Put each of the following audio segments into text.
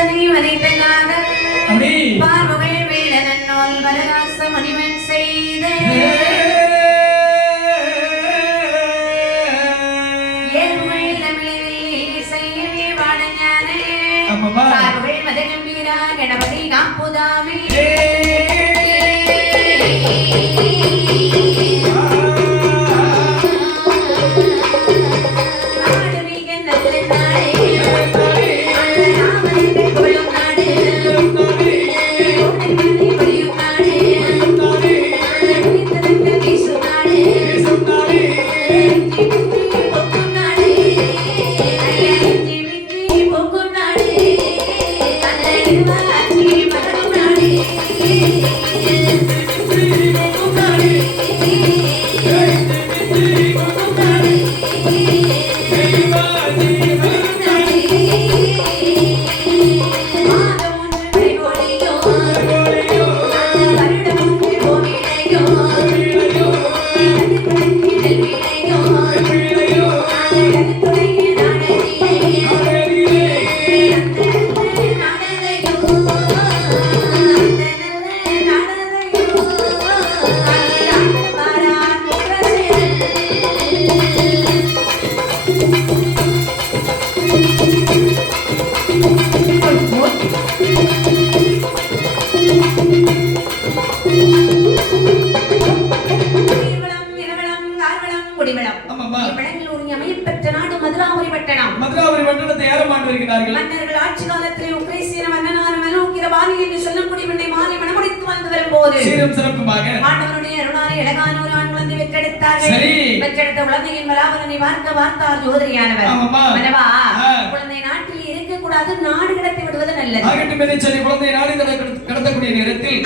அரசனை வதைத்ததாக பார்வகை வேலனோல் வரராச மணிவன் செய்த ஏழ்மை தமிழில் செய்யவே வாடஞானே பார்வகை மதகம்பீரா கணபதி காப்புதாமே மன்னர்கள் ஆட்சி காலத்திலே உக்ரைசீன மன்னனான மனோகிரபாணி என்று சொல்லக்கூடிய பெண்ணை மாறி மணமுடித்து வந்து வரும்போது சீரும் சிறப்புமாக ஆண்டவருடைய அருளாலே அழகான ஒரு ஆண் குழந்தை பெற்றெடுத்தார்கள். பெற்றெடுத்த குழந்தையின் பலாபலனை பார்த்தார் ஜோதிரியானவர். மன்னவா, குழந்தை நாட்டில் இருக்கக்கூடாது, நாடு கடத்தி விடுவது நல்லது. ஆகட்டும் என்று சொல்லி குழந்தை நாடு கடத்தக்கூடிய நேரத்தில்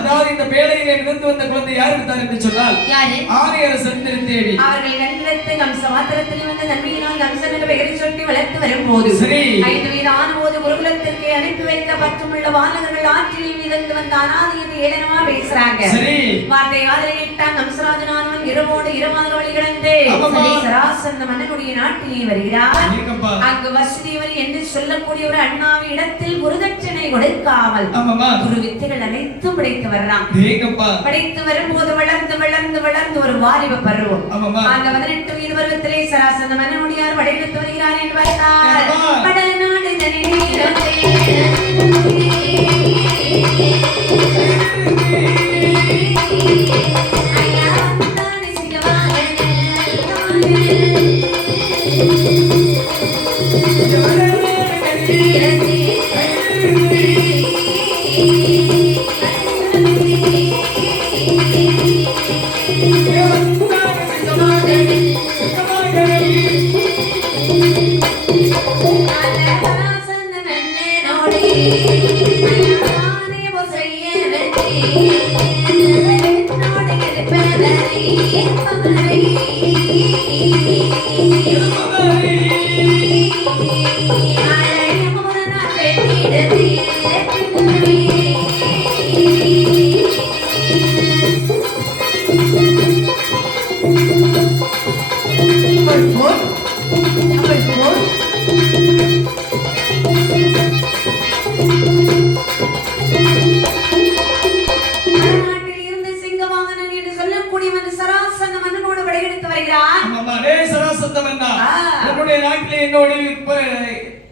அதாவது இந்த பேழையிலே மிதந்து வந்த குழந்தை யார் எடுத்தார் என்று சொன்னால் ஆரியரசன் திருத்தேவி. அவர்கள் கண்ணிடத்து கம்சமாத்திரத்தில் வந்து நன்மையினால் கம்சன் என்ற பெயரை சொல்லி வளர்த்து வரும்போது 5 வயதான போது குருகுலத்திற்கு அனுப்பி வைக்க பற்றுமுள்ள வானகர்கள் ஆற்றில் மிதந்து வந்த அனாதை என்று ஏளனமா பேசுறாங்க. வார்த்தை காதலை கேட்டான் கம்சராஜனானவன் இரவோடு இரவாத வழி கிடந்து சராசந்த மன்னனுடைய நாட்டிலே வருகிறார். அங்கு வசுதேவர் என்று சொல்லக்கூடிய ஒரு அண்ணாவி இடத்தில் குருதட்சணை கொடுக்காமல் குரு வித்தைகள் அனைத்தும் படைத்து வர்றான். படைத்து வரும்போது வளர்ந்து வளர்ந்து வளர்ந்து ஒரு வாலிப பருவம். அந்த 18 வயது பருவத்திலே சராசந்த மன்னனுடையார் படைத்து வருகிறார் என்று பார்த்தார். கடல் நாடு தனிநீரத்தே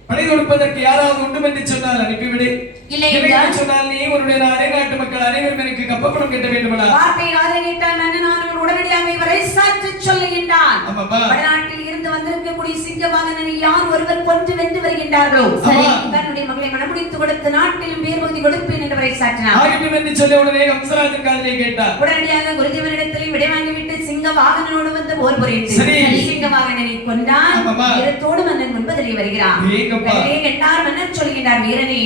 படை கொடுப்பதற்கு யாராவது உண்டு என்று சொன்னால் அனுப்பிவிடு. இல்லை சொன்னால் நீ உன்னுடைய நாடே நாட்டு மக்கள் அனைவரும் எனக்கு கப்பப்படம் கட்ட வேண்டுமடா. வார்த்தை ஆதரித்தால் மன்னனானவர் உடனடியாக இவரை சாட்சி சொல்லுகின்றான். வடநாட்டில் இருந்து வந்திருக்கக்கூடிய சிங்கவாகனனை யார் ஒருவர் கொன்று வென்று வருகின்றார்களோ தன்னுடைய மகளை மணமுடித்து கொடுத்து நாட்டிலும் பேர் பகுதி கொடுப்பேன் என்று வரை சாற்றினார். ஆகட்டும் என்று சொல்லி உடனே கம்சராஜன் காதலை கேட்டார். உடனடியாக குருதேவனிடத்தில் விடை வாங்கிவிட்டு சிங்கவாகனோடு வந்து போர் புரிந்து சிங்கவாகனனை கொண்டான். வீரத்தோடு மன்னன் முன்பதிலே வருகிறான். மன்னர் சொல்கின்றார், வீரனே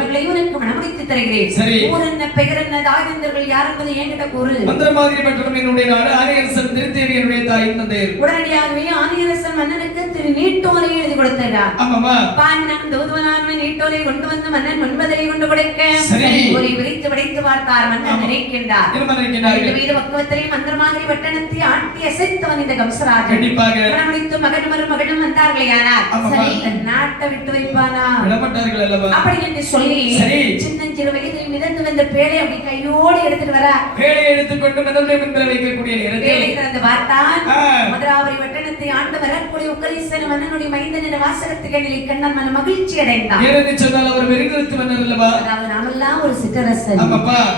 மகளை உனக்கு மணமுடித்து தருகிறேன். ஊர் என்ன பெயர் என்ன தாய்ந்தர்கள் யார் என்பதை என்கிட்ட கூறு. மந்திரமாதிரி மற்றும் என்னுடைய நாடு ஆரியரசன் திருத்தேவி என்னுடைய தாய் தந்தையர். உடனடியாகவே ஆரியரசன் மன்னனுக்கு நீட்டோலை எழுதி கொடுத்தார். பாண்டியன் தூதுவனான்மை நீட்டோலை வீட்டோலை கொண்டு வந்து மன்னன் முன்பதிரை கொண்டு கொடுக்க ஒரு விரித்து விடைத்து பார்த்தார். மன்னன் நினைக்கின்றார் வீடு பக்குவத்திலே மந்திரமாதிரி வட்டணத்தை ஆட்டி அசைத்தவன் இந்த கம்சராஜன். மனமுடித்து மகனும் மகனும் வந்தார்களேயானார் நாட்டை விட்டு வைப்பானா அப்படி என்று சொல்லி சின்னஞ்சிறு வயதில் மிதந்து வந்த பேழை அப்படி கையோடு எடுத்துட்டு வர பேழை எடுத்துக்கொண்டு வைக்கக்கூடிய நேரத்தில் பார்த்தான். மதுராபுரி வட்டணத்தை ஆண்டு வரக்கூடிய உக்கரீசன் மன்னனுடைய மைந்தனின் வாசகத்துக்கு கண்ணன் மன மகிழ்ச்சி அடைந்தான். அவர் வெறிநிறுத்து மன்னர் அல்லவா? அதாவது நாமெல்லாம் ஒரு சிற்றரசன்.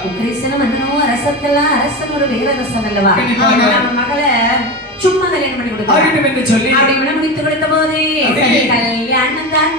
உக்கரீசன் மன்னனும் அரசர்க்கெல்லாம் அரசன் ஒரு வேறரசன் அல்லவா? நம்ம மகளை சும்மா கல்யாணம் பண்ணி கொடுக்க சொல்லி அப்படி மனம் முடித்து கொடுத்த போதே கல்யாணம் தான்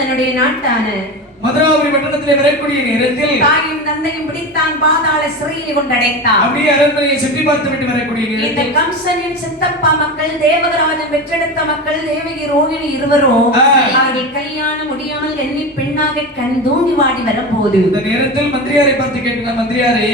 தன்னுடைய நாட்டான மதுராபுரி பட்டணத்திலே வரக்கூடிய நேரத்தில் தாயும் தந்தையும் பிடித்தான் பாதாள சிறையில் கொண்டடைத்தான். அப்படியே அரண்மனையை சுற்றி பார்த்து விட்டு வரக்கூடிய நேரத்தில் இந்த கம்சனின் சித்தப்பா மக்கள் தேவகராஜன் பெற்றெடுத்த மக்கள் தேவகி ரோகிணி இருவரும் அவர்கள் கல்யாணம் முடியாமல் எண்ணி பெண்ணாக கண் தூங்கி வாடி வரும்போது இந்த நேரத்தில் மந்திரியாரை பார்த்து கேட்டார். மந்திரியாரே,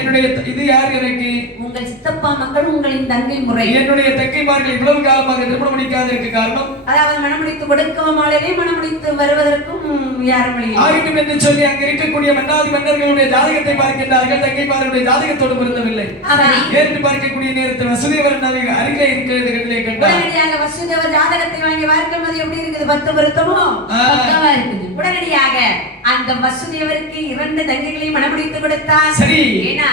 என்னுடைய இது யார்? எனக்கு உங்கள் சித்தப்பா மக்கள் உங்களின் தங்கை முறை. என்னுடைய தங்கைமார்கள் இவ்வளவு காலமாக திருமணம் முடிக்காத இருக்க காரணம் அதாவது மனமுடித்து கொடுக்கவும் ஆளே மனமுடித்து வருவதற்கும் யாரும் ஆகிட்டும் என்று சொல்லி அங்க இருக்கக்கூடிய மன்னாதி மன்னர்களுடைய ஜாதகத்தை பார்க்கின்றார்கள். தங்கைமார்களுடைய ஜாதகத்தோடு பொருந்தவில்லை. ஏற்று பார்க்கக்கூடிய நேரத்தில் வசுதேவர் அருகிலே இருக்கிறது கட்டிலே கண்டார். வசுதேவர் ஜாதகத்தை வாங்கி பார்க்கும்போது எப்படி இருக்குது? 10 பொருத்தமோ பக்கவா இருக்குது. உடனடியாக அந்த வசுதேவருக்கு 2 தங்கைகளையும் மனமுடித்து கொடுத்தார். சரி, ஏன்னா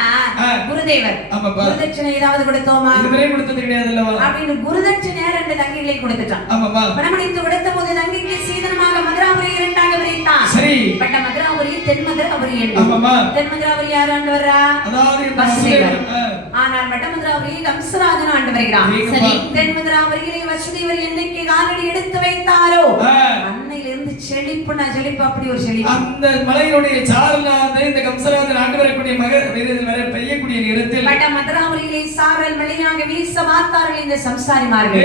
குருதேவர் குருதட்சணை ஏதாவது கொடுத்தோமா? இதுவரை கொடுத்தது கிடையாது அல்லவா? அப்படின்னு குருதட்சணை 2 தங்கைகளை கொடுத்துட்டான். மனமுடித்து கொடுத்த போது தங்கைக்கு சீதனமாக மதுராபுரி 2ஆக பிரித்தான். சரி, பட்ட மதுராபுரி தென் மதுராபுரி தென் மதுராபுரி யார் ஆண்டு வர்றா? வசுதேவர். ஆனால் வட மதுராபுரி கம்சராஜன் ஆண்டு வருகிறான். சரி, தென் மதுராபுரியிலே வசுதேவர் என்னைக்கு காலடி எடுத்து வைத்தாரோ அன்னையிலிருந்து செழிப்புனா செழிப்பு, அப்படி ஒரு செழிப்பு. அந்த மலையுடைய சாரலாத இந்த கம்சராஜன் ஆண்டு வரக்கூடிய மகர் வர பெய்யக்கூடிய நேரத்தில் வட மதுராபுரியிலே சாரல் மழையாக வீச பார்த்தார்கள் இந்த சம்சாரிமார்கள்.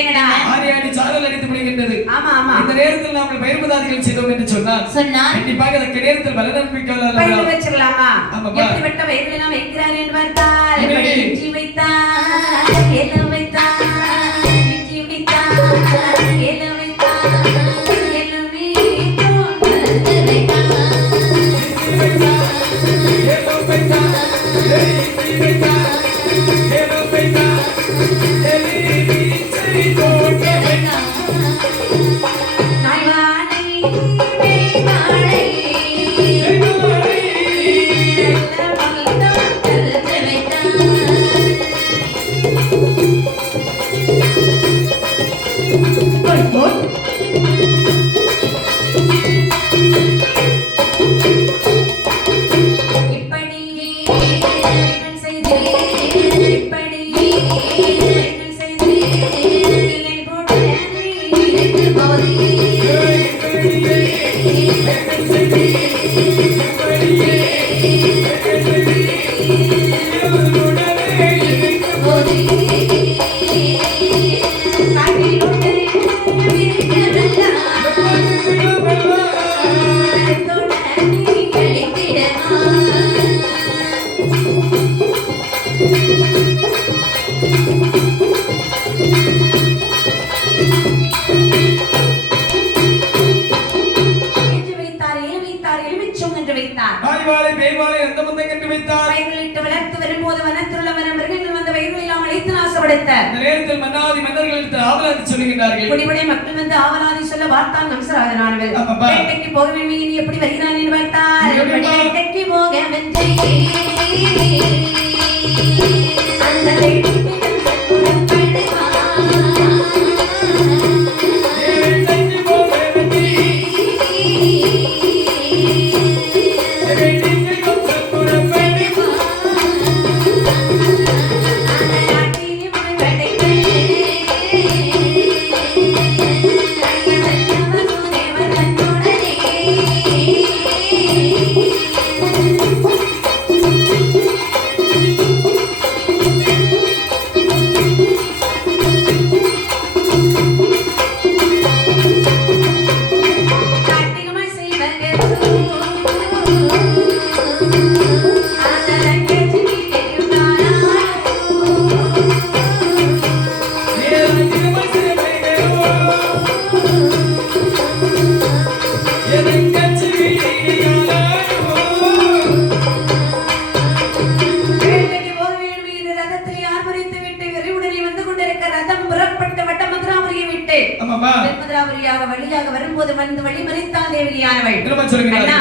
என்னடா ஆரியாடி சாரல் அடித்து முடிகின்றது. ஆமா ஆமா, இந்த நேரத்தில் நாம் பயிர்மதாதிகள் செய்தோம் என்று சொன்னார். கண்டிப்பாக அந்த நேரத்தில் பலனன்பிக்கலாம் பயிர் வச்சிடலாமா? எப்படிப்பட்ட பயிர்களெல்லாம் வைக்கிறார் என்று பார்த்தால் இஞ்சி வைத்தார், ஏலம் வைத்தார், இஞ்சி வைத்தார், ஏலம் வைத்தார், எல்லாமே Good. தாய்வாளை பேய்வாளை எந்த முந்தம் கண்டு வைத்தார். வயல்களிட்டு வளர்த்து வரும்போது வனத்திலுள்ள வன மிருகங்கள் வந்து வயல்களெல்லாம் அழைத்து நாசப்படுத்த இந்த நேரத்தில் மன்னாதி மன்னர்கள் ஆவலாதி சொல்லுகின்றார்கள். குடிபடை மக்கள் வந்து ஆவலாதி சொல்ல பார்த்தான் கம்சராஜனானவள். வேட்டைக்கு போக வேண்டும், இனி எப்படி வருகிறான் என்று பார்த்தார். வேட்டைக்கு போக வென்றே அந்த வழியாக வரும்போது வந்து வழி மறித்தாள் தேவியானவள். அண்ணா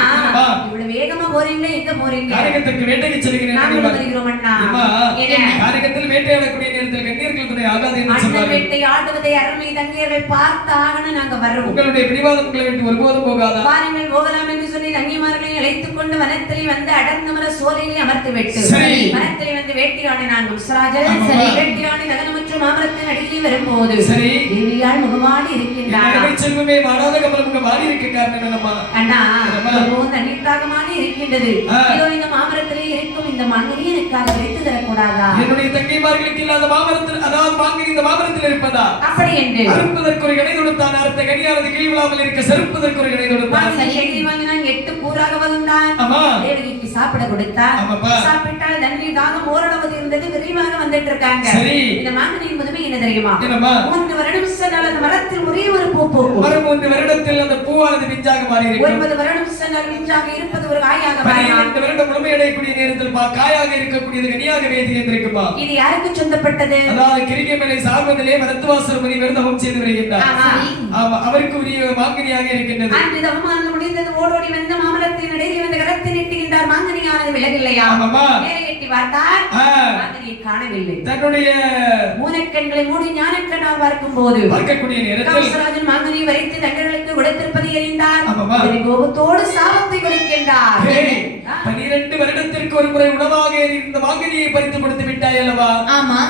இவ்வளவு வேகமா போறீங்களே, எங்க போறீங்க? காரியத்துக்கு வேட்டைக்கு செல்கிறேன். நாங்கள் வருகிறோம் அண்ணா. காரியத்தில் வேட்டையாடக்கூடிய நேரத்தில் கண்ணியர்கள் துணை ஆகாது என்று சொல்வார்கள். வேட்டை ஆடுவதை அருமை தங்கையர்கள் பார்த்தாகனு நாங்க வர்றோம். உங்களுடைய பிடிவாதம் உங்களை விட்டு ஒருபோதும் போகாதா? பாருங்கள் போகலாம் என்று சொல்லி தங்கிமார்களை அழைத்துக் கொண்டு வனத்திலே வந்து அடர்ந்த மர சோலையை அமர்த்தி விட்டு வனத்திலே வந்து வேட்டையாடினான் கம்சராஜன். வேட்டையாடி நகனமற்ற மாமரத்தின் அடியே வரும்போது தேவியால் முகமாடி இருக்கின்றார். செல்வமே மாடாத கமலம் மாறி இருக்க காரணம் என்னம்மா? அண்ணா தண்ணீர்க்காக மாறி இருக்கின்றது. இதோ இந்த மாமரத்திலே இருக்கும் இந்த மங்கனி எனக்காக வைத்து தரக்கூடாதா? என்னுடைய தங்கைமார்களுக்கு இல்லாத மாமரத்தில், அதாவது மாங்கனி இந்த மாமரத்தில் இருப்பதா? அப்படி என்று அறுப்பதற்கு ஒரு கடை கொடுத்தான். அறுத்த கனியானது கீழ்விழாமல் இருக்க செருப்பதற்கு ஒரு கடை கொடுத்தான். வாங்கினான் 8 கூறாக வந்தான். தேவகிக்கு சாப்பிட கொடுத்தான். சாப்பிட்டால் தண்ணீர் தாகம் ஓரளவு இருந்தது. விரைவாக வந்துட்டு இருக்காங்க. இந்த மாங்கனியின் முதுமை என்ன தெரியுமா? 3 வருடம் சென்றால் அந்த மரத்தில் ஒரே ஒரு பூ பூக்கும். 3 வருடத்தில் அந்த பூவானது பிஞ்சாக மாறி இருக்கும். 9 வருடம் சென்றால் பிஞ்சாக இருப்பது ஒரு காயாக மாறும். 12 வருடம் முழுமையடையக்கூடிய நேரத்தில் காயாக இருக்கக்கூடியது கனியாக வேதியிருக்குமா? இது யாருக்கு சொந்தப்பட்டது? அதாவது கிரிகமலை சார்வதிலே வரத்துவாசர் முனி விருந்தகம் செய்து வருகின்றார். அவருக்கு உரிய மாங்கனியாக இருக்கின்றது. அந்த அவமானம் முடிந்தது. ஓடோடி வந்த மாமரத்தின் இடையே வந்து கரத்தை நீட்டுகின்றார். மாங்கனியானது விலகில்லையா? மேலே எட்டி பார்த்தார். மாங்கனியை காணவில்லை. தன்னுடைய மூலக்கண்களை மூடி ஞானக்கண்ணால் பார்க்கும்போது பார்க்கக்கூடிய நேரத்தில் கம்சராஜன் மாங்கனியை வரைத்து தங்களுக்கு கொடுத்திருப்பதை அறிந்தார். கோபத்தோடு சாபத்தை கொடுக்கின்றார். 12 வருடத்திற்கு ஒரு முறை உணவாக இந்த மாங்கனியை பறித்து கொடுத்து விட்டாய் அல்லவா?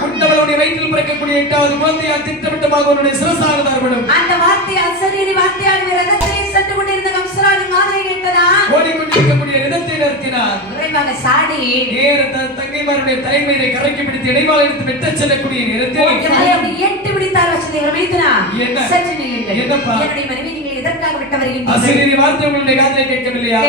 உண்டவளுடைய வயிற்றில் பிறக்கக்கூடிய 8வது குழந்தையால் திட்டமிட்டமாக அவனுடைய சிரசாக தரப்படும். அந்த வார்த்தை அசரீரி வார்த்தையாக ரதத்தை சென்று கொண்டிருந்த கம்சராஜன் காதை கேட்டதா? ஓடிக்கொண்டிருக்கக்கூடிய ரதத்தை நிறுத்தினார். விரைவாக சாடி தங்கைமாருடைய தலைமையை கரைக்கி பிடித்து இடைவாள் எடுத்து வெட்டச் செல்லக்கூடிய நேரத்தில் எட்டு பிடித்தார். வசதிகள் வைத்தனா சற்று நில்லுங்கள். என்னுடைய மனைவி நீங்கள் எதற்காக விட்டு வருகின்றீர்கள்? வார்த்தை உங்களுடைய காதிலே கேட்கவில்லையா?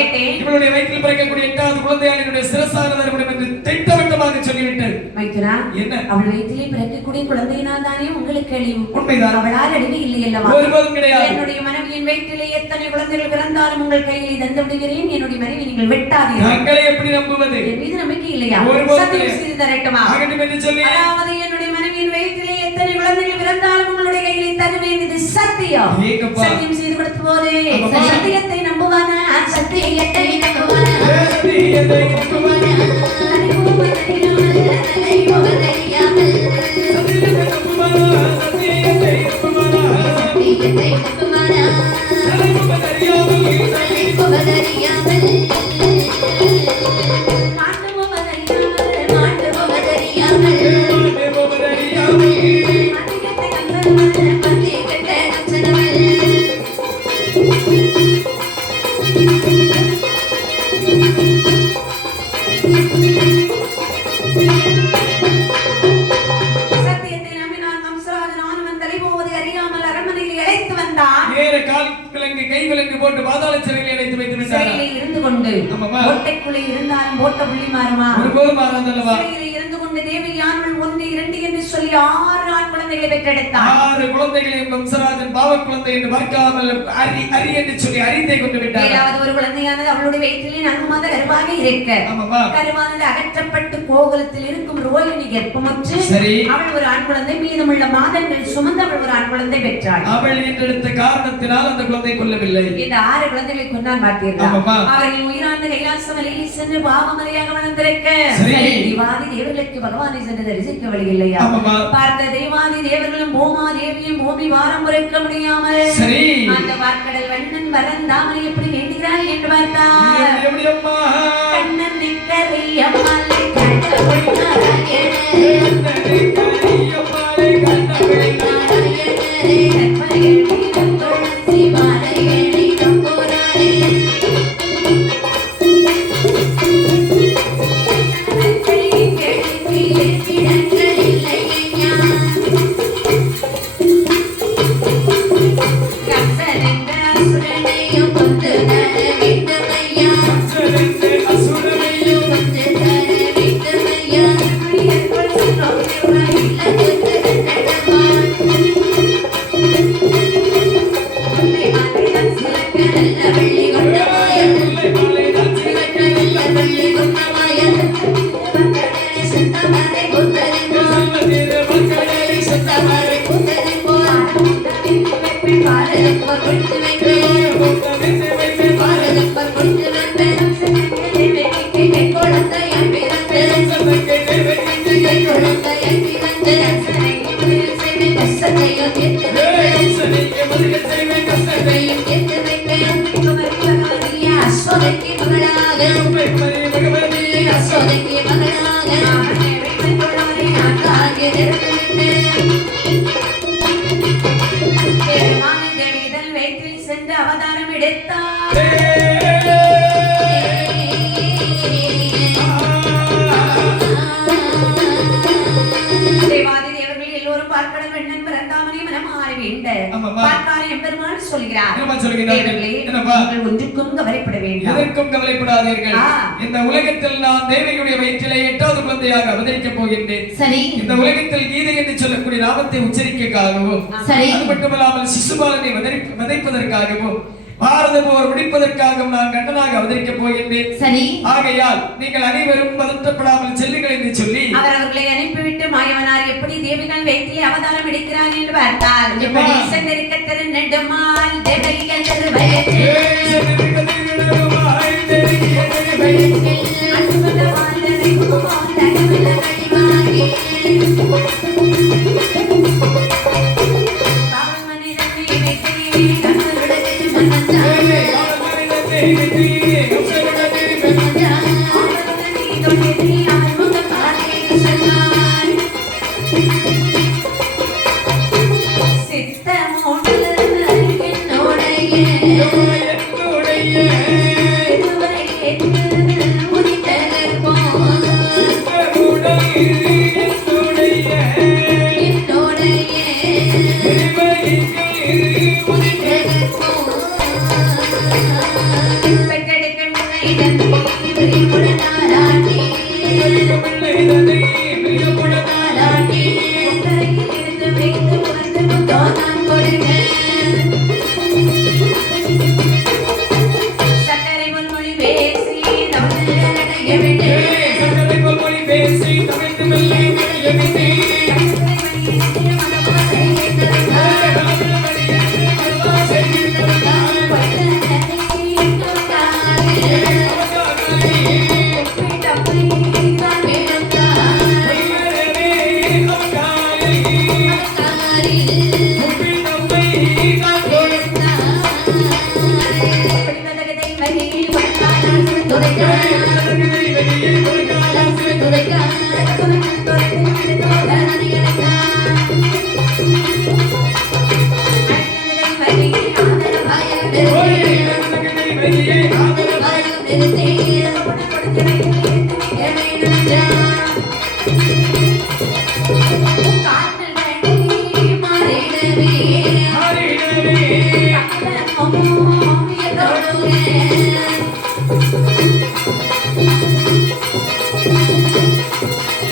இவளுடைய வயிற்றில் பிறக்கக்கூடிய 8வது குழந்தையால் என்னுடைய சிரசாக தரப்படும் என்று திட்டவட்டமாக சொல்லிவிட்டு மைத்துனா என்ன அவள் வயிற்றிலே பிறக்கக்கூடிய குழந்தையினால் தானே உங்களுக்கு அழிவு. உண்மைதான். அவளால் அழிவு இல்லை அல்லவா? ஒருபோதும் கிடையாது. என்னுடைய மனைவியின் வயிற்றிலே எத்தனை குழந்தைகள் பிறந்தாலும் உங்கள் கையில் தந்து விடுகிறேன். என்னுடைய மனைவி நீங்கள் வெட்டாதீர்கள். தங்களை எப்படி நம்புவது? என் மீது நம்பிக்கை இல்லையா? சத்தியம் செய்து தரட்டுமா? அதாவது என்னுடைய மனைவியின் வயிற்றிலே எத்தனை குழந்தைகள் பிறந்தாலும் உங்களுடைய கையிலே தருவேன். இது சத்தியம். சத்தியம் செய்து கொடுத்த போது சத்தியத்தை நம்புவானா? சத்தியத்தை நம்புவானா? சத்தியத்தை நம்புவானா? போட்டு பாதாள சிறையில் அடைத்து வைத்து விட்டார். சிறையில் இருந்து கொண்டு ஓட்டைக்குள்ளே இருந்தாலும் ஓட்ட புள்ளி மாறுமா? ஒருபோதும் மாறாதல்லவா? சிறையில் இருந்து கொண்டு தேவயானவள் 1 2 என்று சொல்லி 6 ஆண் குழந்தைகளை பெற்றெடுத்தாள். 6 குழந்தைகளையும் வம்சராஜன் பாவ குழந்தை என்று பார்க்காமல் அரி என்று சொல்லி அறிந்தே கொண்டு விட்டார். ஏழாவது ஒரு குழந்தையானது அவளுடைய வயிற்றிலே 4 மாத கருவாக இருக்க, கருவானது அகற்றப்பட்டு கோகுலத்தில் இருக்கும் ரோகிணி கர்ப்பமுற்று அவள் ஒரு ஆண் குழந்தை, மீதமுள்ள மாதங்கள் சுமந்து அவள் ஒரு ஆண் குழந்தை பெற்றாள். அவள் என்றெடுத்த காரணத்தினால் அந்த குழந்தை கொல்லவில்லை. இந்த 6 குழந்தைகளை கொண்டான் பார்த்தீர்களா? அவர்கள் உயிரார்ந்த கைலாச மலையில் சென்று பாவமலையாக வளர்ந்திருக்க தேவாதி தேவர்களுக்கு பகவானை சென்று தரிசிக்க வழி இல்லையா? பார்த்த தேவாதி தேவர்களும் பூமா தேவியும் பூமி வாரம் முறைக்க முடியாமல் அந்த வார்க்கடல் வண்ணன் வரந்தாமலை எப்படி வேண்டுகிறாள் என்று பார்த்தார். கண்ணன் நிக்கரை அம்மாளை கண்டபடி நாராயணே துளசி மாலையணி தம்போரானே சென்று அவதாரம் எடுத்தார். தேவாதி தேவர்கள் எல்லோரும் பார்க்கடல் வெண்ணன் பிறந்தாமனை மனம் ஆற வேண்ட பார்த்தார் எம்பெருமான் சொல்கிறார். ஒன்றுக்கும் கவலைப்பட வேண்டாம், எதற்கும் கவலைப்படாதீர்கள். இந்த உலகத்தில் நான் தேவியுடைய வயிற்றிலே 8வது குழந்தையாக அவதரிக்கப் போகின்றேன். சரி. இந்த உலகத்தில் கீதை என்று சொல்லக்கூடிய நாமத்தை உச்சரிக்கக்காகவும், அது மட்டுமல்லாமல் சிசுபாலனை விதைப்பதற்காகவும், பாரத போர் முடிப்பதற்காகவும் நான் கண்ணனாக அவதரிக்கப் போகின்றேன். சரி. ஆகையால் நீங்கள் அனைவரும் பதற்றப்படாமல் செல்லுங்கள் என்று சொல்லி அவர்களை அனுப்பிவிட்டு மாயவனார் எப்படி தேவிகள் வைத்திலே அவதாரம் எடுக்கிறார் என்று பார்த்தால் எப்படி சென்றிருக்க திருநெடுமால் தேவகிகள் திருவயத்தில்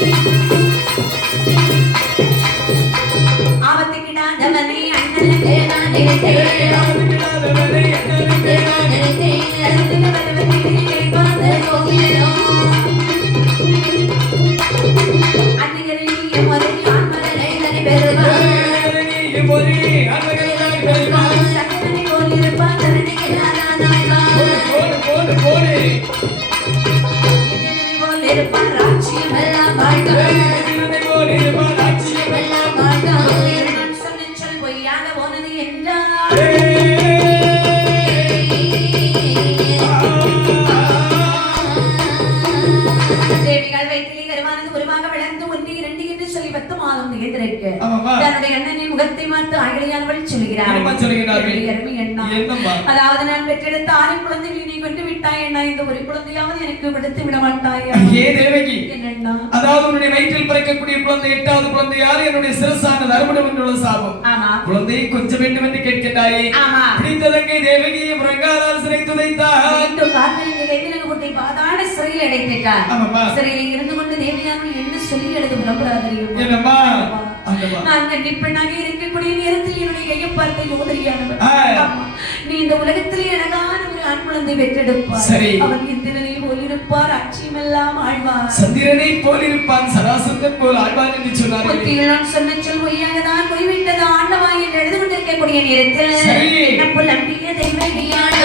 Thank you. போலிருப்பான் ராட்சியம் எல்லாம் வாழ்ந்தான் நான் சொன்ன சொல் பொய்யாக போனது என்றார் தேவிகள் வயிற்றிலே கருவானது உருவாக வளர்ந்து 1 2 என்று சொல்லி 10 மாதம் நிகழ்ந்திருக்கு தன்னுடைய அண்ணனின் முகத்தை பார்த்து ஆகிலையானவள் சொல்கிறார் அதாவது நான் பெற்றெடுத்த 6 குழந்தைகளை நீ கொண்டு விட்டாய் அண்ணா இந்த ஒரு குழந்தையாவது எனக்கு விடுத்து விட மாட்டாயா என்னண்ணா அதாவது உன்னுடைய வயிற்றில் பிறக்கக்கூடிய குழந்தை 8வது குழந்தை யாரு என்னுடைய சிரசான தர்மடம் என்றுள்ள சாபம் குழந்தையை கொஞ்சம் வேண்டும் என்று கேட்கிறாயே பிடித்ததங்கை தேவகியை முரங்காரால் சிறை துதைத்தார் பாதாள சிறையில் அடைத்திட்டார் சிறையில் இருந்து கொண்டு தேவியானவள் என்ன சொல்லி எழுது புலம்புறாதீங்க என்னம்மா நான் கண்டிப்பெண்ணாக இருக்கக்கூடிய நேரத்தில் என்னுடைய கையை பார்த்த யோதரியானவர் நீ இந்த உலகத்திலே அழகான ஒரு ஆண் குழந்தை பெற்றெடுப்பார் அவன் இந்திரனை போலிருப்பார் அச்சியமெல்லாம் ஆழ்வார் சந்திரனை போலிருப்பான் சராசந்தன் போல் ஆழ்வார் என்று சொன்னார்கள் நான் சொன்ன சொல் பொய்யாகதான் போய்விட்டது ஆண்டவா என்று எழுது கொண்டிருக்கக்கூடிய நேரத்தில் என்ன புலம்பிய தெய்வகியானோ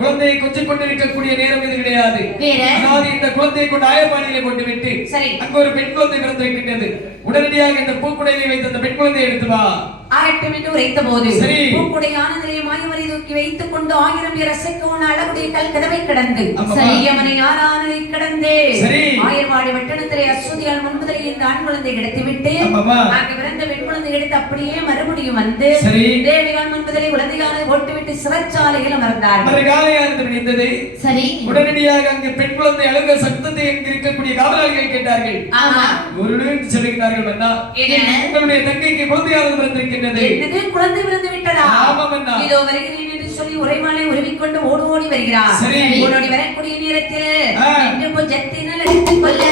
குழந்தையை கொஞ்சம் கொண்டிருக்கக்கூடிய நேரம் இது கிடையாது. அதாவது இந்த குழந்தையை கொண்டு ஆயர்பாடியிலே கொண்டு விட்டு அங்க ஒரு பெண் குழந்தை பிறந்திருக்கின்றது. உடனடியாக இந்த பூக்குடையை வைத்து அந்த பெண் குழந்தையை எடுத்து வா ஆகட்டும் என்று உரைத்த போது பூக்குடை ஆனந்திலே மாயவரை தூக்கி வைத்துக் கொண்டு 1000 பேர் அசைக்கோன அளவுடைய கல் கதவை கடந்து அவனை யாரானதை கடந்து ஆயர்வாடி வட்டணத்திலே அஸ்வதியால் முன்பதிலே இந்த ஆண் குழந்தை எடுத்துவிட்டு அங்கு பிறந்த பெண் குழந்தை எடுத்து அப்படியே மறுபடியும் வந்து தேவிகால் முன்பதிலே குழந்தையானை ஓட்டுவிட்டு சிறைச்சாலையில் அமர்ந்தார். உடனடியாக அங்கு பெண் குழந்தை அழுக சத்தத்தை எங்கு இருக்கக்கூடிய காவலாளிகள் கேட்டார்கள். சொல்லுகிறார்கள் உங்களுடைய தங்கைக்கு குழந்தையானது பிறந்திருக்கின்றது. குழந்தை பிறந்து விட்டதா? இதோ வருகிறேன் என்று சொல்லி உரைமாலை உருவிக்கொண்டு ஓடி ஓடி வருகிறார். ஓடி வரக்கூடிய நேரத்தில் கொஞ்சத்தினால் எடுத்துக் கொள்ள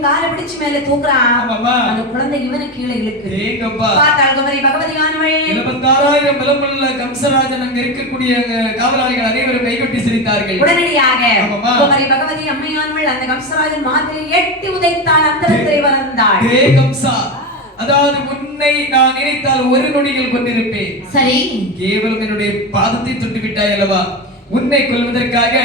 இவன் காலை பிடிச்சு மேல தூக்குறான் ஆமாமா. அந்த குழந்தை இவனை கீழே இழுக்குது ஏங்கப்பா. பார்த்தாள் குமரி பகவதியானவள் 26,000 பலமுள்ள கம்சராஜன் அங்க இருக்கக்கூடிய காவலாளிகள் அனைவரும் கைகொட்டி சிரித்தார்கள். உடனடியாக ஆமாமா. குமரி பகவதி அம்மையானவள் அந்த கம்சராஜன் மாதிரி எட்டி உதைத்தாள் அந்தரத்திலே வந்தாள். ஏ கம்சா, அதாவது உன்னை நான் நினைத்தால் ஒரு நொடியில் கொண்டிருப்பேன். சரி, கேவலம் என்னுடைய பாதத்தை தொட்டு விட்டாய் அல்லவா? உன்னை கொல்வதற்காக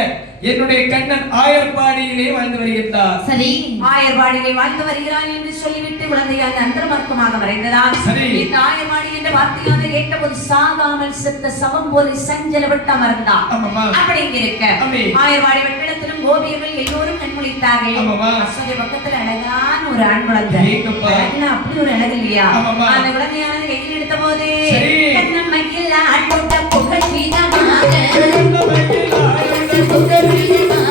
என்னுடைய கண்ணன் ஆயர்பாடியிலே வாழ்ந்து வருகின்றார். சரி, ஆயர்பாடியிலே வாழ்ந்து வருகிறான் என்று சொல்லிவிட்டு குழந்தை அந்த அந்தரமார்க்கமாக மறைந்ததால் சரி, இந்த ஆயர்பாடி என்ற வார்த்தையாக கேட்டபோது சாகாமல் செத்த சவம் போல சஞ்சலப்பட்டு அமர்ந்தான். ஆமாமா. அப்படி இருக்க ஆயர்பாடி வெற்றிடத்திலும் கோபியர்கள் எல்லோரும் கண்முழித்தார்கள். ஆமாமா. அசோதை பக்கத்துல அழகான ஒரு ஆண் குழந்தை. அழகுனா அப்படி ஒரு அழகு இல்லையா? அந்த குழந்தையானது கையில் எடுத்த போது கண்ணம்மையில் ஆட்டோட்ட புகழ் வீதமாக புகழ் வீதமாக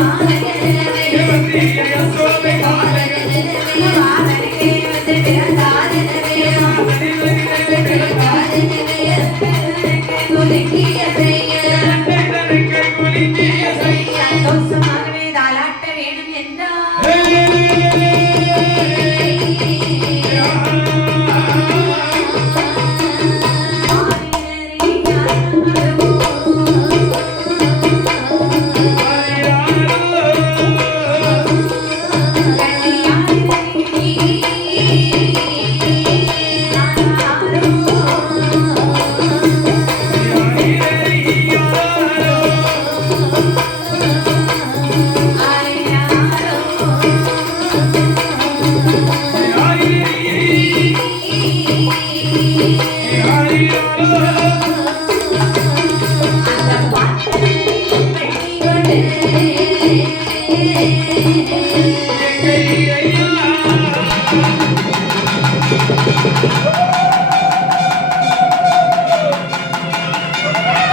Bye.